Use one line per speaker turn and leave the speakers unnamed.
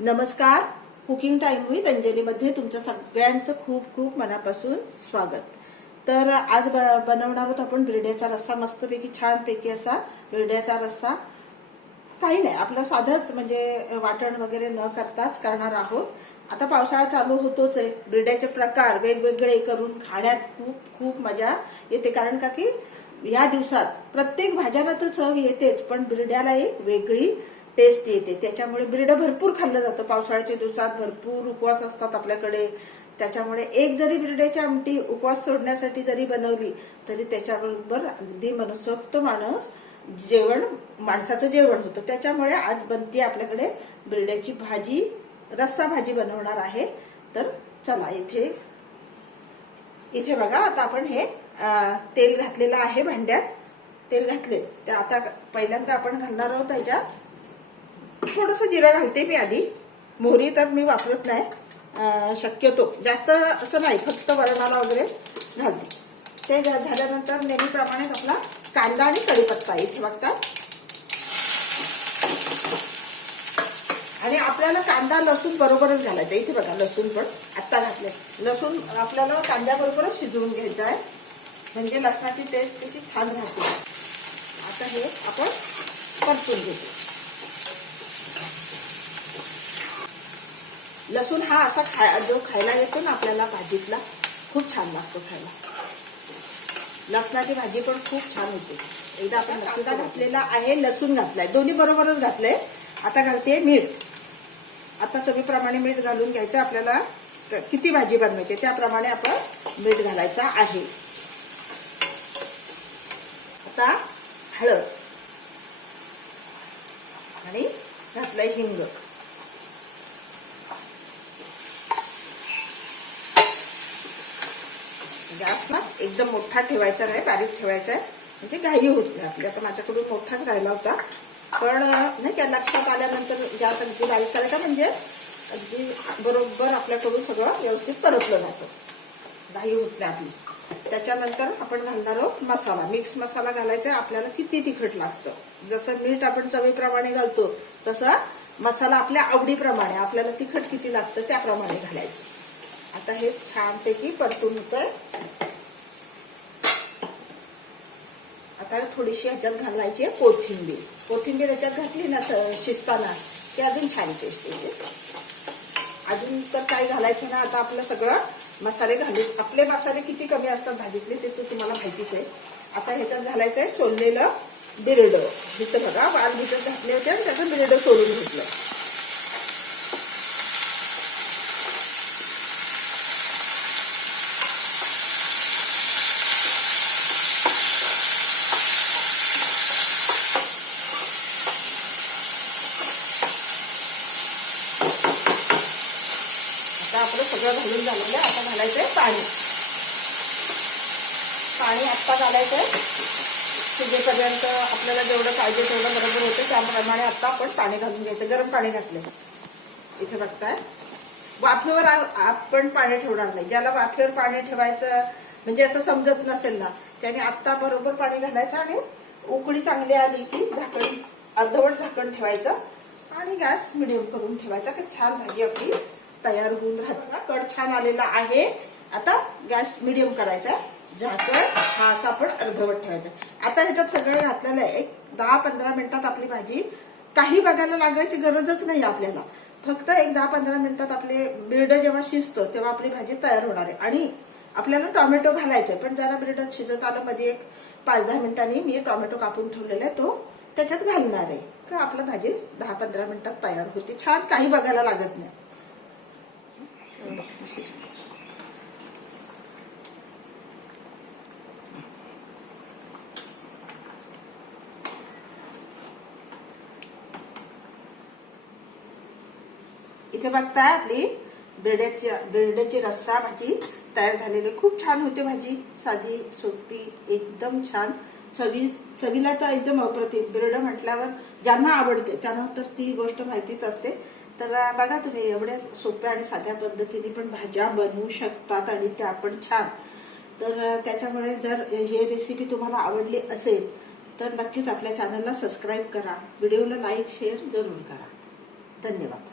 नमस्कार cooking time with अंजलीमध्ये तुमचं सगळ्यांचं खूप खूप मनापासून स्वागत. तर आज ब- बनवणार आहोत आपण बिरड्याचा रस्सा मस्तपैकी छानपैकी असा बिरड्याचा रस्सा. काही नाही आपलं साधंच म्हणजे वाटण वगैरे न करताच करणार आहोत. आता पावसाळा चालू होतोच आहे. बिरड्याचे प्रकार वेगवेगळे करून खाण्यात खूप खूप मजा येते. कारण का की या दिवसात प्रत्येक भाज्याला तर चव येतेच पण बिरड्याला एक वेगळी टेस्ट येते. त्याच्यामुळे बिरडं भरपूर खाल्लं जातं. पावसाळ्याच्या दिवसात भरपूर उपवास असतात आपल्याकडे. त्याच्यामुळे एक जरी बिरड्याची आमटी उपवास सोडण्यासाठी जरी बनवली तरी त्याच्याबरोबर अगदी मनसोक्त माणूस जेवण माणसाचं जेवण होतं. त्याच्यामुळे आज बनते आपल्याकडे बिरड्याची भाजी रस्सा भाजी बनवणार आहे. तर चला इथे इथे बघा आता आपण हे तेल घातलेलं आहे भांड्यात. तेल घातले ते आता पहिल्यांदा आपण घालणार आहोत त्याच्यात थोडस जिरं घालते मी आधी. मोहरी तर मी वापरत नाही. शक्यतो. जास्त असं नाही फक्त वरणाला वगैरे घालते. ते झाल्यानंतर नेहमीप्रमाणेच आपला कांदा आणि कढीपत्ता इथे बघता. आणि आपल्याला कांदा लसूण बरोबरच घालायचा. इथे बघा लसूण पण आत्ता घातले लसूण आपल्याला कांद्याबरोबरच शिजवून घ्यायचं आहे. म्हणजे लसणाची टेस्ट कशी छान राहते. आता हे आपण परतून घेतो. लसूण हा असा खाय जो खायला येतो ना आपल्याला भाजीतला खूप छान लागतो खायला. लसणाची भाजी पण खूप छान होते. एकदा आपण कांदा घातलेला आहे लसूण घातलाय. दोन्ही बरोबरच घातलंय. आता घालते मीठ. आता चवीप्रमाणे मीठ घालून घ्यायचं आपल्याला. किती भाजी बनवायची त्याप्रमाणे आपण मीठ घालायचं आहे. आता हळद. आणि घातलंय हिंग. गॅस ना एकदम मोठा ठेवायचा नाही बारीक ठेवायचा आहे. म्हणजे घाई होत नाही आपली. आता माझ्याकडून मोठाच राहिला होता. पण नाही का लक्षात आल्यानंतर गॅस अगदी बारीक करायचा म्हणजे अगदी बरोबर आपल्याकडून सगळं व्यवस्थित परतलं जातं. घाई होत नाही आपली. त्याच्यानंतर आपण घालणार आहोत मसाला. मिक्स मसाला घालायचा आपल्याला किती तिखट लागतं. जसं मीठ आपण चवीप्रमाणे घालतो तसा मसाला आपल्या आवडीप्रमाणे आपल्याला तिखट किती लागतं त्याप्रमाणे घालायचं. आता हे छानपैकी परतून होतंय. आता थोडीशी ह्याच्यात घालायची आहे कोथिंबीर. कोथिंबीर ह्याच्यात घातली ना शिजताना ते अजून छान टेस्ट येते. अजून तर काय घालायचं ना आता आपलं सगळं मसाले घालू. आपले मसाले किती कमी असतात भाजीतले ते तर तुम्हाला माहितीच आहे. आता ह्याच्यात घालायचं आहे सोललेलं बिरड. इथं बघा वाल भिजत घातले होते आणि त्याचं बिरड सोलून घेतलं. आपलं सगळं घालून झालेलं आहे. आता आहे पाणी. पाणी आत्ता घालायचं आहे शिजेपर्यंत आपल्याला जेवढं पाहिजे तेवढं बरोबर होतं. त्याप्रमाणे आत्ता आपण पाणी घालून घ्यायचं. गरम पाणी घातलं इथे बघताय. वाफेवर आपण पाणी ठेवणार नाही. ज्याला वाफेवर पाणी ठेवायचं म्हणजे असं समजत नसेल ना त्याने आत्ता बरोबर पाणी घालायचं आणि उकळी चांगली आली की झाकण अर्धवट झाकण ठेवायचं आणि गॅस मिडियम करून ठेवायचा. की छान भाजी आपली तयार होऊन राहते कड छान आलेला आहे. आता गॅस मिडियम करायचा झाकण हा असा आपण अर्धवट ठेवायचा आता ह्याच्यात सगळं घातलेलं आहे. एक दहा पंधरा मिनिटात आपली भाजी काही बघायला लागायची गरजच नाही आपल्याला. फक्त एक दहा पंधरा मिनिटात आपले ब्रेड जेव्हा शिजतो तेव्हा आपली भाजी तयार होणार आहे. आणि आपल्याला टोमॅटो घालायचा आहे. पण जरा बिरड शिजत आलं मध्ये एक पाच दहा मिनिटांनी मी टोमॅटो कापून ठेवलेला आहे. तो त्याच्यात घालणार आहे. का? आपलं भाजी दहा पंधरा मिनिटात तयार होते. छान काही बघायला लागत नाही. इथे बघताय आपली बेड्याची बेरड्याची रस्सा भाजी तयार झालेली. खूप छान होते भाजी. साधी सोपी एकदम छान. चवी चवीला तर एकदम अप्रतिम. बेरड म्हटल्यावर ज्यांना आवडते त्यांना तर ती गोष्ट माहितीच असते. तर बघा तुम्ही एवढ्या सोप्या आणि साध्या पद्धतीने पण भाज्या बनवू शकतात आणि त्या पण छान. तर त्याच्यामुळे जर हे रेसिपी तुम्हाला आवडली असेल तर नक्कीच आपल्या चॅनलला सबस्क्राईब करा. व्हिडिओला लाईक शेअर जरूर करा. धन्यवाद.